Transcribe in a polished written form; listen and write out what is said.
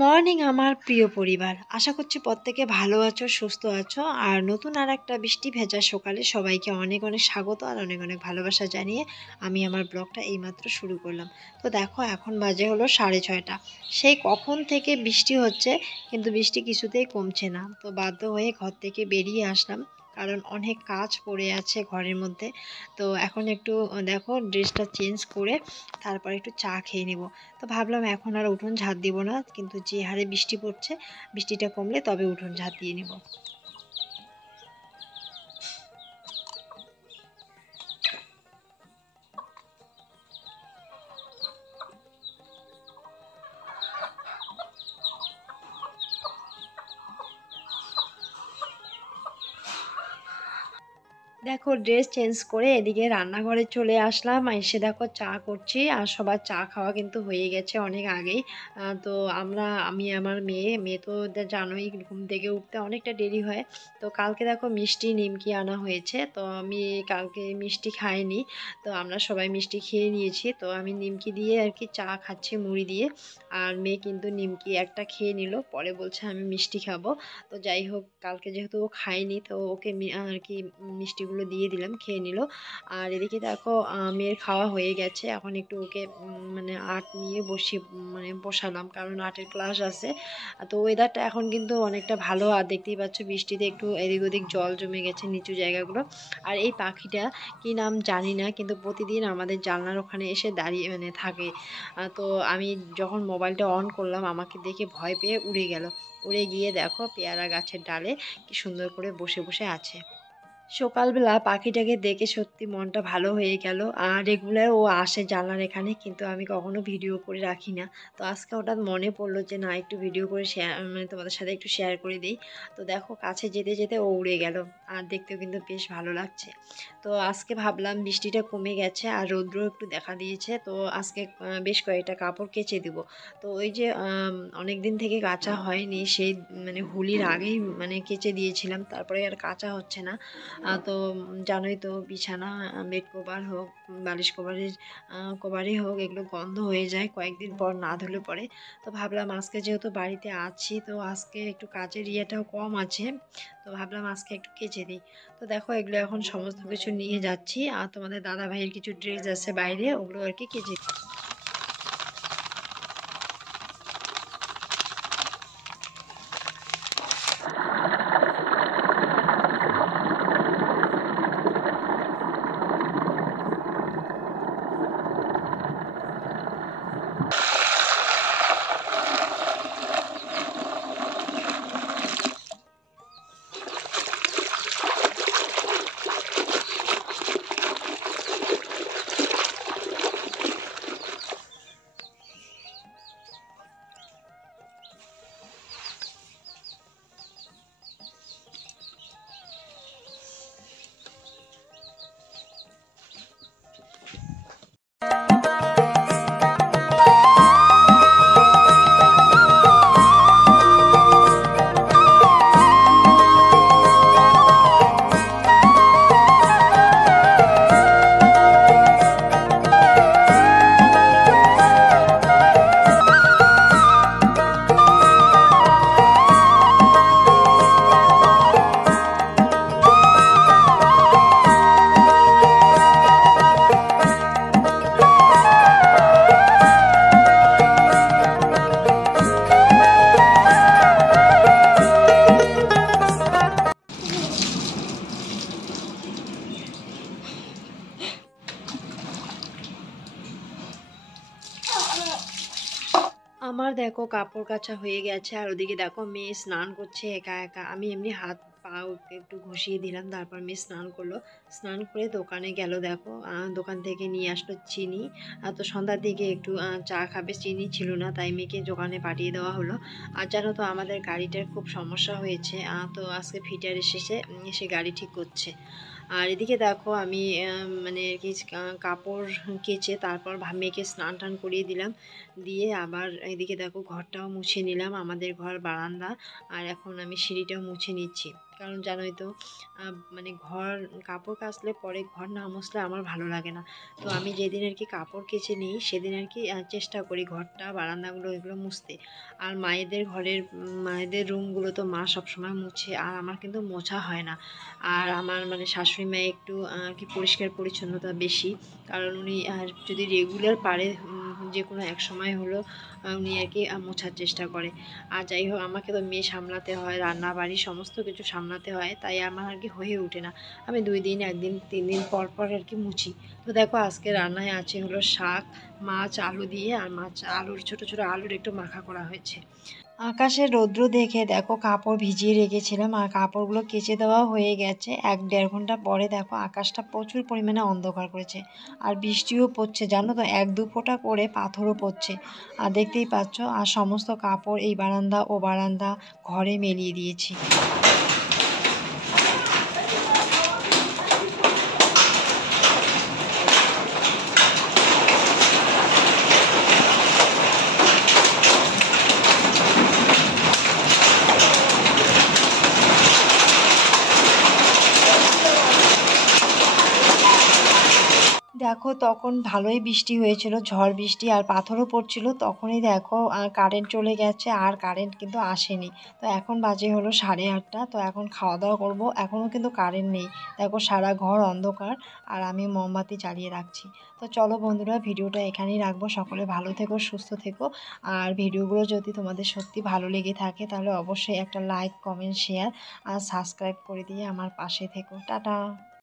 Morning আমার প্রিয় পরিবার, আশা করছি প্রত্যেকে ভালো আছো, সুস্থ আছো। আর নতুন আর একটা বৃষ্টি ভেজা সকালে সবাইকে অনেক অনেক স্বাগত আর অনেক অনেক ভালোবাসা জানিয়ে আমি আমার ব্লগটা এইমাত্র শুরু করলাম। তো দেখো এখন বাজে হলো 6:30। সেই কখন থেকে বৃষ্টি হচ্ছে, কিন্তু বৃষ্টি কিছুতেই কমছে না। তো বাধ্য হয়ে ঘর থেকে বেরিয়ে আসলাম, কারণ অনেক কাজ পড়ে আছে ঘরের মধ্যে। তো এখন একটু দেখো ড্রেসটা চেঞ্জ করে তারপর একটু চা খেয়ে নেব। তো ভাবলাম এখন আর উঠোন ঝাঁট দিব না, কিন্তু যে হারে বৃষ্টি পড়ছে, বৃষ্টিটা কমলে তবে উঠোন ঝাঁট দিয়ে নেব। দেখো ড্রেস চেঞ্জ করে এদিকে রান্নাঘরে চলে আসলাম, এসে দেখো চা করছি। আর সবার চা খাওয়া কিন্তু হয়ে গেছে অনেক আগেই। তো আমি আমার মেয়ে তো জানোই ঘুম থেকে উঠতে অনেকটা দেরি হয়। তো কালকে দেখো মিষ্টি নিমকি আনা হয়েছে, তো আমি কালকে মিষ্টি খাইনি। তো আমরা সবাই মিষ্টি খেয়ে নিয়েছি। তো আমি নিমকি দিয়ে আর কি চা খাচ্ছি মুড়ি দিয়ে। আর মেয়ে কিন্তু নিমকি একটা খেয়ে নিল, পরে বলছে আমি মিষ্টি খাবো। তো যাই হোক, কালকে যেহেতু ও খায়নি, তো ওকে আর কি মিষ্টিগুলো দিয়ে দিলাম, খেয়ে নিল। আর এদিকে দেখো মেয়ের খাওয়া হয়ে গেছে, এখন একটু ওকে মানে আর্ট নিয়ে বসালাম, কারণ আর্টের ক্লাস আছে। তো ওয়েদারটা এখন কিন্তু অনেকটা ভালো। আর দেখতেই পাচ্ছ বৃষ্টিতে একটু এদিক ওদিক জল জমে গেছে নিচু জায়গাগুলো। আর এই পাখিটা কি নাম জানি না, কিন্তু প্রতিদিন আমাদের জানলার ওখানে এসে দাঁড়িয়ে থাকে। তো আমি যখন মোবাইলটা অন করলাম, আমাকে দেখে ভয় পেয়ে উড়ে গেল। উড়ে গিয়ে দেখো পেয়ারা গাছের ডালে কি সুন্দর করে বসে বসে আছে। সকালবেলা পাখিটাকে দেখে সত্যি মনটা ভালো হয়ে গেল। আর রেগুলার ও আসে জানলার এখানে, কিন্তু আমি কখনো ভিডিও করে রাখি না। তো আজকে হঠাৎ মনে পড়লো যে না, একটু ভিডিও করে শেয়ার মানে তোমাদের সাথে একটু শেয়ার করে দিই। তো দেখো কাছে যেতে যেতে ও উড়ে গেল। আর দেখতেও কিন্তু বেশ ভালো লাগছে। তো আজকে ভাবলাম বৃষ্টিটা কমে গেছে আর রৌদ্র একটু দেখা দিয়েছে, তো আজকে বেশ কয়েকটা কাপড় কেচে দিব। তো ওই যে অনেক দিন থেকে কাচা হয়নি, সেই মানে হোলির আগেই কেচে দিয়েছিলাম, তারপরে আর কাচা হচ্ছে না। তো জানোই তো বিছানা, বেড কভার হোক, বালিশ কভারই হোক, এগুলো গন্ধ হয়ে যায় কয়েকদিন পর না ধুলে পরে। তো ভাবলাম আজকে যেহেতু বাড়িতে আছি, তো আজকে একটু কাজের ইয়েটাও কম আছে, তো ভাবলাম আজকে একটু কেচে দিই। তো দেখো এগুলো এখন সমস্ত কিছু নিয়ে যাচ্ছি। আর তোমাদের দাদা ভাইয়ের কিছু ড্রেস আছে বাইরে, ওগুলো আর কি কেচে দিই। আমার দেখো কাপড় কাচা হয়ে গেছে, আর ওদিকে দেখো মেয়ে স্নান করছে একা একা। আমি এমনি হাত পা ওকে একটু ঘষিয়ে দিলাম, তারপর মেয়ে স্নান করলো। স্নান করে দোকানে গেল, দেখো দোকান থেকে নিয়ে আসলো চিনি। তো সন্ধ্যার দিকে একটু চা খাবে, চিনি ছিল না, তাই মেয়েকে দোকানে পাঠিয়ে দেওয়া হলো। আর জানো তো আমাদের গাড়িটার খুব সমস্যা হয়েছে। তো আজকে ফিটার এসেছে, সে গাড়ি ঠিক করছে। আর এদিকে দেখো আমি আর কি কাপড় কেচে তারপর মেয়েকে স্নান টান করিয়ে দিলাম। দিয়ে আবার এদিকে দেখো ঘরটাও মুছে নিলাম, আমাদের ঘর বারান্দা। আর এখন আমি সিঁড়িটাও মুছে নিচ্ছি, কারণ জানোই তো মানে ঘর কাপড় কাচলে পরে ঘর না মুছলে আমার ভালো লাগে না। তো আমি যেদিন আর কি কাপড় কেচে নিই সেদিন আর কি চেষ্টা করি ঘরটা বারান্দাগুলো এগুলো মুছতে। আর মায়েদের ঘরের মায়েদের রুমগুলো তো মা সবসময় মুছে, আর আমার কিন্তু মোছা হয় না। আর আমার মানে শাশুড়ি মা একটু আর কি পরিষ্কার পরিচ্ছন্নতা বেশি, কারণ উনি যদি রেগুলার পারে যে কোনো এক সময় হলো উনি আর কি মোছার চেষ্টা করে। আর যাই হোক আমাকে তো মেয়ে সামলাতে হয়, রান্না বাড়ি সমস্ত কিছু সামলাতে হয়, তাই আমার আর কি হয়ে ওঠে না। আমি 2 দিন 1 দিন 3 দিন পর পর আর কি মুছি। তো দেখো আজকে রান্নায় আছে হলো শাক, মাছ আলু দিয়ে, আর মাছ আলুর ছোট ছোট আলুর একটু মাখা করা হয়েছে। আকাশের রৌদ্র দেখে দেখো কাপড় ভিজিয়ে রেখেছিলাম, আর কাপড়গুলো কেচে দেওয়া হয়ে গেছে। 1-1.5 ঘন্টা পরে দেখো আকাশটা প্রচুর পরিমাণে অন্ধকার করেছে, আর বৃষ্টিও পড়ছে জানো তো, 1-2 ফোঁটা করে পাথরও পড়ছে। আর দেখতেই পাচ্ছ, আর সমস্ত কাপড় এই বারান্দা ও বারান্দা ঘরে মেলিয়ে দিয়েছি। দেখো তখন ভালোই বৃষ্টি হয়েছিল, ঝড় বৃষ্টি আর পাথরও পড়ছিল। তখনই দেখো কারেন্ট চলে গেছে, আর কারেন্ট কিন্তু আসেনি। তো এখন বাজে হলো 8:30। তো এখন খাওয়া দাওয়া করব, এখনও কিন্তু কারেন্ট নেই। দেখো সারা ঘর অন্ধকার, আর আমি মোমবাতি জ্বালিয়ে রাখছি। তো চলো বন্ধুরা, ভিডিওটা এখানেই রাখবো। সকলে ভালো থেকো, সুস্থ থেকো। আর ভিডিওগুলো যদি তোমাদের সত্যি ভালো লেগে থাকে তাহলে অবশ্যই একটা লাইক, কমেন্ট, শেয়ার আর সাবস্ক্রাইব করে দিয়ে আমার পাশে থেকো। টাটা।